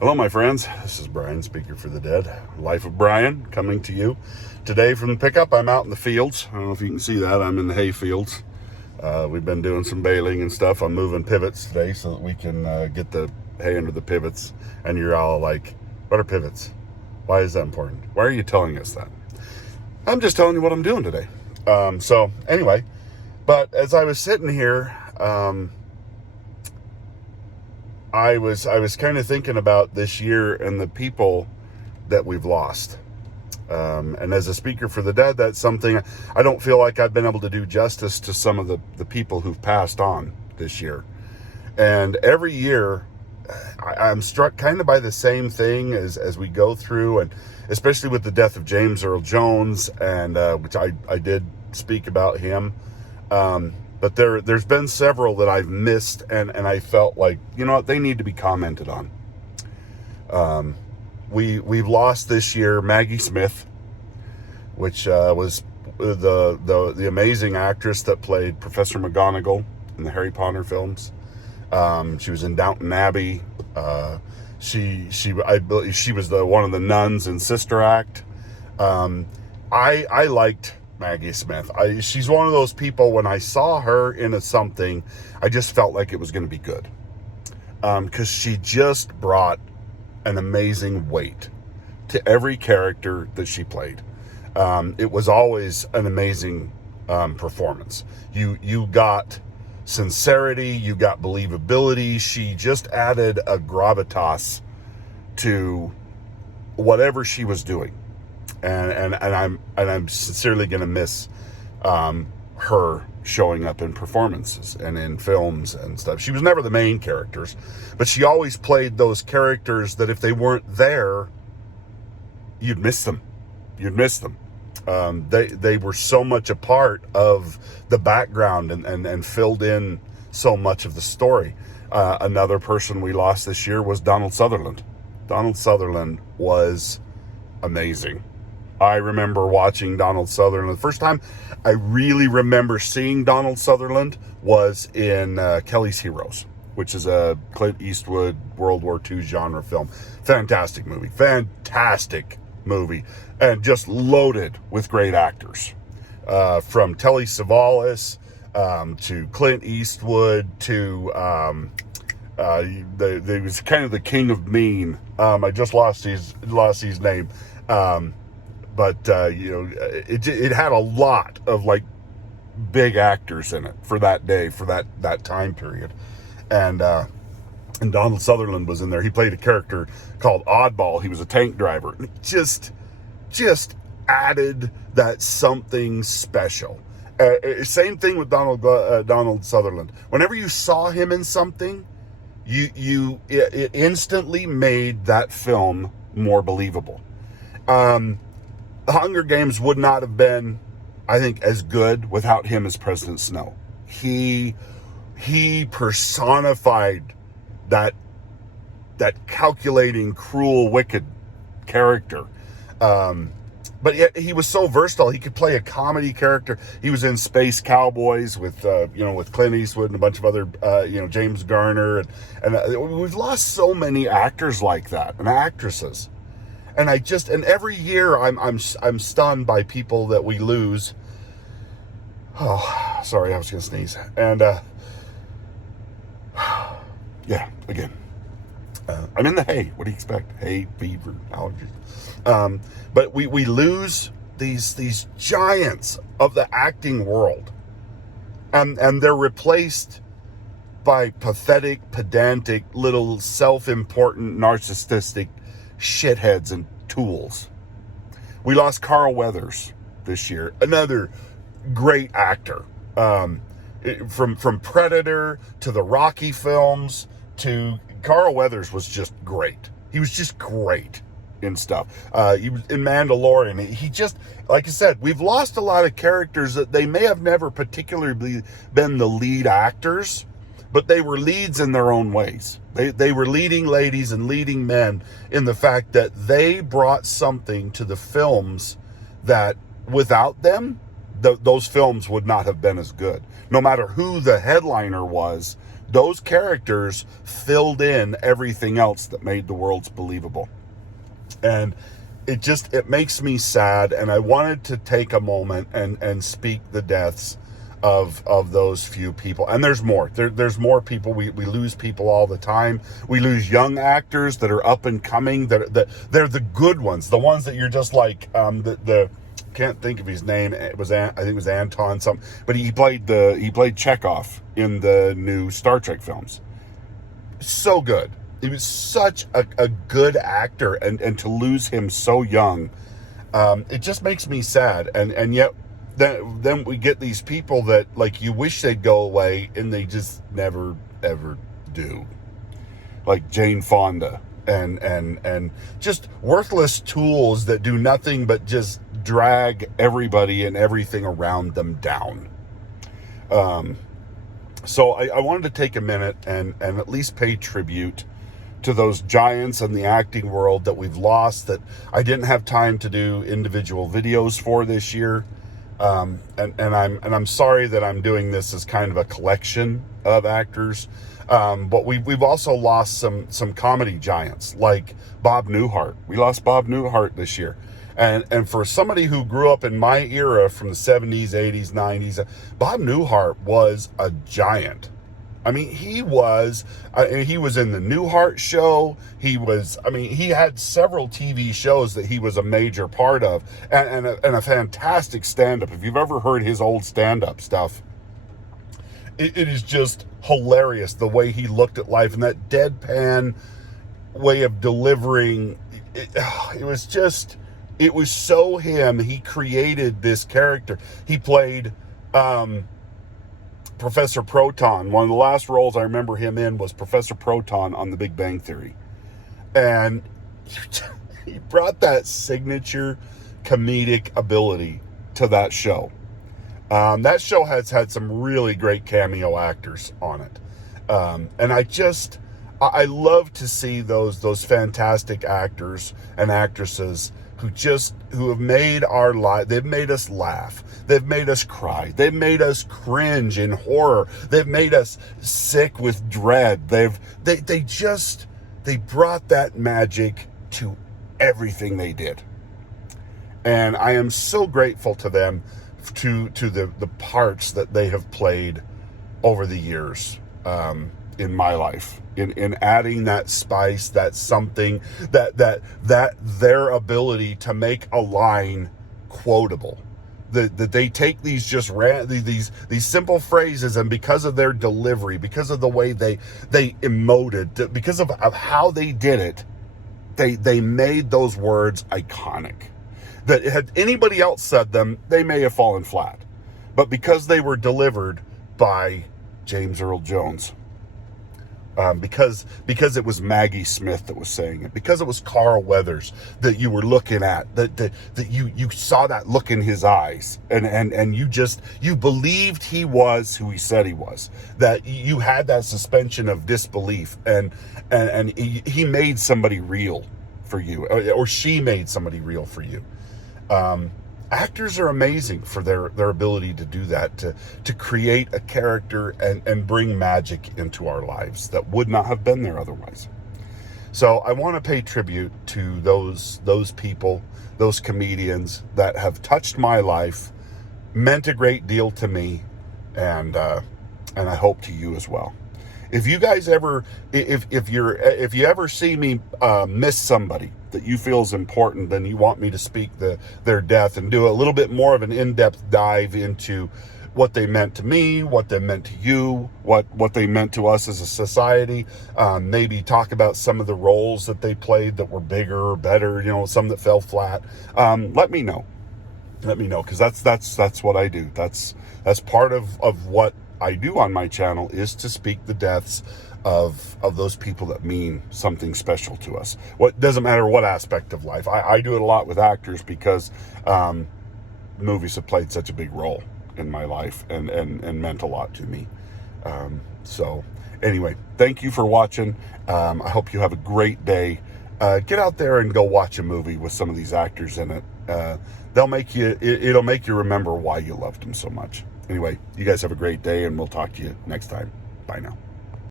Hello, my friends. This is Brian, Speaker for the Dead. Life of Brian, coming to you today from the pickup. I'm out in the fields. I don't know if you can see that. I'm in the hay fields. We've been doing some baling and stuff. I'm moving pivots today so that we can get the hay under the pivots. And you're all like, what are pivots? Why is that important? Why are you telling us that? I'm just telling you what I'm doing today. So anyway, but as I was sitting here, I was kind of thinking about this year and the people that we've lost. And as a speaker for the dead, that's something I don't feel like I've been able to do justice to some of the people who've passed on this year. And every year, I'm struck kind of by the same thing as we go through, and especially with the death of James Earl Jones, and which I did speak about him. But there's been several that I've missed, and I felt like, you know what, they need to be commented on. We've lost this year Maggie Smith, which was the amazing actress that played Professor McGonagall in the Harry Potter films. She was in Downton Abbey. I believe she was one of the nuns in Sister Act. I liked Maggie Smith. She's one of those people, when I saw her in something, I just felt like it was going to be good. Because she just brought an amazing weight to every character that she played. It was always an amazing performance. You got sincerity, you got believability. She just added a gravitas to whatever she was doing. And I'm sincerely going to miss her showing up in performances and in films and stuff. She was never the main characters, but she always played those characters that if they weren't there, you'd miss them. They were so much a part of the background and filled in so much of the story. Another person we lost this year was Donald Sutherland. Donald Sutherland was amazing. I remember watching Donald Sutherland. The first time I really remember seeing Donald Sutherland was in Kelly's Heroes, which is a Clint Eastwood World War II genre film. Fantastic movie. And just loaded with great actors. From Telly Savalas to Clint Eastwood to he was kind of the king of mean. I just lost his name. But it had a lot of like big actors in it for that day, for that time period. And Donald Sutherland was in there. He played a character called Oddball. He was a tank driver. Just added that something special. Same thing with Donald Sutherland. Whenever you saw him in something, it instantly made that film more believable. The Hunger Games would not have been, I think, as good without him as President Snow. He personified that calculating, cruel, wicked character. But yet he was so versatile. He could play a comedy character. He was in Space Cowboys with Clint Eastwood and a bunch of other, James Garner. And we've lost so many actors like that and actresses. And every year I'm stunned by people that we lose. Oh, sorry, I was going to sneeze. And, yeah, again. I'm in the hay. What do you expect? Hay, fever, allergies. But we lose these giants of the acting world. And they're replaced by pathetic, pedantic, little self-important, narcissistic shitheads and tools. We lost Carl Weathers this year, another great actor. From Predator to the Rocky films to Carl Weathers was just great. He was just great in stuff. He was in Mandalorian. He just, like I said, we've lost a lot of characters that they may have never particularly been the lead actors, but they were leads in their own ways. They were leading ladies and leading men in the fact that they brought something to the films that without them, those films would not have been as good. No matter who the headliner was, those characters filled in everything else that made the worlds believable. And it makes me sad, and I wanted to take a moment and speak the deaths of those few people. And there's more. There's more people. We lose people all the time. We lose young actors that are up and coming. They're the good ones, the ones that you're just like the can't think of his name. I think it was Anton something, but he played Chekhov in the new Star Trek films. So good. He was such a good actor, and to lose him so young, it just makes me sad. And yet then we get these people that, like, you wish they'd go away, and they just never ever do. Like Jane Fonda and just worthless tools that do nothing but just drag everybody and everything around them down. So I wanted to take a minute and at least pay tribute to those giants in the acting world that we've lost, that I didn't have time to do individual videos for this year. And I'm sorry that I'm doing this as kind of a collection of actors. But we've also lost some comedy giants like Bob Newhart. We lost Bob Newhart this year. And for somebody who grew up in my era from the 70s, 80s, 90s, Bob Newhart was a giant. I mean, he was in the Newhart Show. He had several TV shows that he was a major part of, and a fantastic stand-up. If you've ever heard his old stand-up stuff, it is just hilarious the way he looked at life and that deadpan way of delivering. It was so him. He created this character. He played Professor Proton. One of the last roles I remember him in was Professor Proton on The Big Bang Theory. And he brought that signature comedic ability to that show. That show has had some really great cameo actors on it. And I love to see those fantastic actors and actresses who have made our life. They've made us laugh. They've made us cry. They've made us cringe in horror. They've made us sick with dread. They brought that magic to everything they did. And I am so grateful to them, to the parts that they have played over the years in my life, in adding that spice, that something, that their ability to make a line quotable. That they take these these simple phrases, and because of their delivery, because of the way they emoted, because of how they did it, they made those words iconic. That had anybody else said them, they may have fallen flat. But because they were delivered by James Earl Jones, because it was Maggie Smith that was saying it, because it was Carl Weathers that you were looking at, that you saw that look in his eyes, and you believed he was who he said he was, that you had that suspension of disbelief, and he made somebody real for you, or she made somebody real for you. Actors are amazing for their ability to do that, to create a character and bring magic into our lives that would not have been there otherwise. So I want to pay tribute to those people, those comedians that have touched my life, meant a great deal to me, and I hope to you as well. If you guys ever, if you ever see me miss somebody that you feel is important, then you want me to speak their death and do a little bit more of an in-depth dive into what they meant to me, what they meant to you, what they meant to us as a society. Maybe talk about some of the roles that they played that were bigger or better, some that fell flat. Let me know, because that's what I do. That's part of what I do on my channel, is to speak the deaths of those people that mean something special to us. What doesn't matter what aspect of life. I do it a lot with actors, because movies have played such a big role in my life and meant a lot to me. So anyway, thank you for watching. I hope you have a great day. Get out there and go watch a movie with some of these actors in it. It'll make you remember why you loved them so much. Anyway, you guys have a great day, and we'll talk to you next time. Bye now.